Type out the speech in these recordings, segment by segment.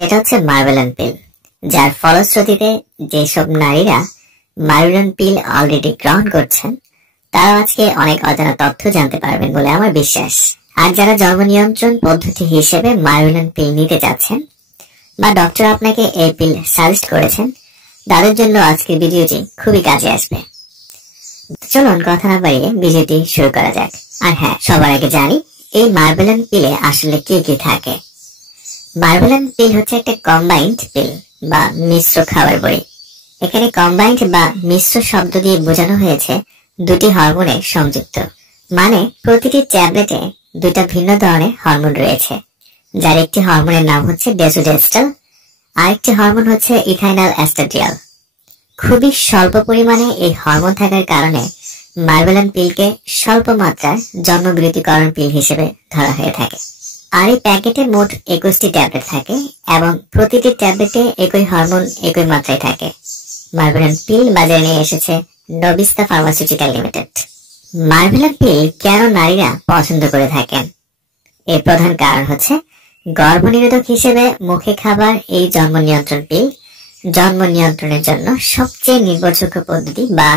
সেটা হচ্ছে মার্বেলান পিল, যার ফলশ্রুতিতে যেসব নারীরা মার্বেলান পিল অলরেডি গ্রহণ করছেন তারা আজকে অনেক অজানা তথ্য জানতে পারবেন বলে আমার বিশ্বাস। আর যারা জন্ম নিয়ন্ত্রণ পদ্ধতি হিসেবে মার্বেলান পিল নিতে চাচ্ছেন বা ডক্টর আপনাকে এই পিল সাজেস্ট করেছেন, তাদের জন্য আজকের ভিডিওটি খুবই কাজে আসবে। চলুন কথা না বাড়িয়ে ভিডিওটি শুরু করা যাক। আর হ্যাঁ, সবার আগে জানি এই মার্বেলান পিলে আসলে কি কি থাকে। মার্বেলান পিল হচ্ছে একটা কম্বাইন্ড পিল বা মিশ্র খাবার বড়ি। এখানে কম্বাইন্ড বা মিশ্র শব্দ দিয়ে বোঝানো হয়েছে দুটি হরমোনের সংযুক্ত, মানে প্রতিটি ট্যাবলেটে দুটা ভিন্ন ধরনের হরমোন রয়েছে, যার একটি হরমোনের নাম হচ্ছে ডেসোডেস্ট্রল, আরেকটি হরমোন হচ্ছে ইথাইনাল অ্যাস্টাডিয়াল। খুবই স্বল্প পরিমাণে এই হরমোন থাকার কারণে মার্বেলান পিলকে স্বল্প মাত্রার জন্মবিরতিকরণ পিল হিসেবে ধরা হয়ে থাকে। আর এই প্যাকেটে মোট 21টি ট্যাবলেট থাকে এবং প্রতিটি ট্যাবলেটে একই হরমোন একই মাত্রায় থাকে। মার্বেলান পিল বাজারে নিয়ে এসেছে নবিস্তা ফার্মাসিউটিক্যাল লিমিটেড। মার্বেলান পিল কেন নারীরা পছন্দ করে থাকেন? এর প্রধান কারণ হচ্ছে গর্ভনিরোধক হিসেবে মুখে খাবার এই জন্ম নিয়ন্ত্রণ পিল জন্ম নিয়ন্ত্রণের জন্য সবচেয়ে নির্ভরযোগ্য পদ্ধতি, বা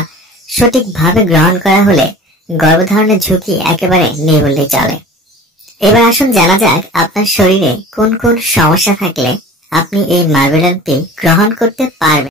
সঠিকভাবে গ্রহণ করা হলে গর্ভধারণের ঝুঁকি একেবারে নেই বললেই চলে। এবার আসুন জানা যাক আপনার শরীরে কোন কোন সমস্যা থাকলে আপনি এই মার্বেলান পিল গ্রহণ করতে পারবেন।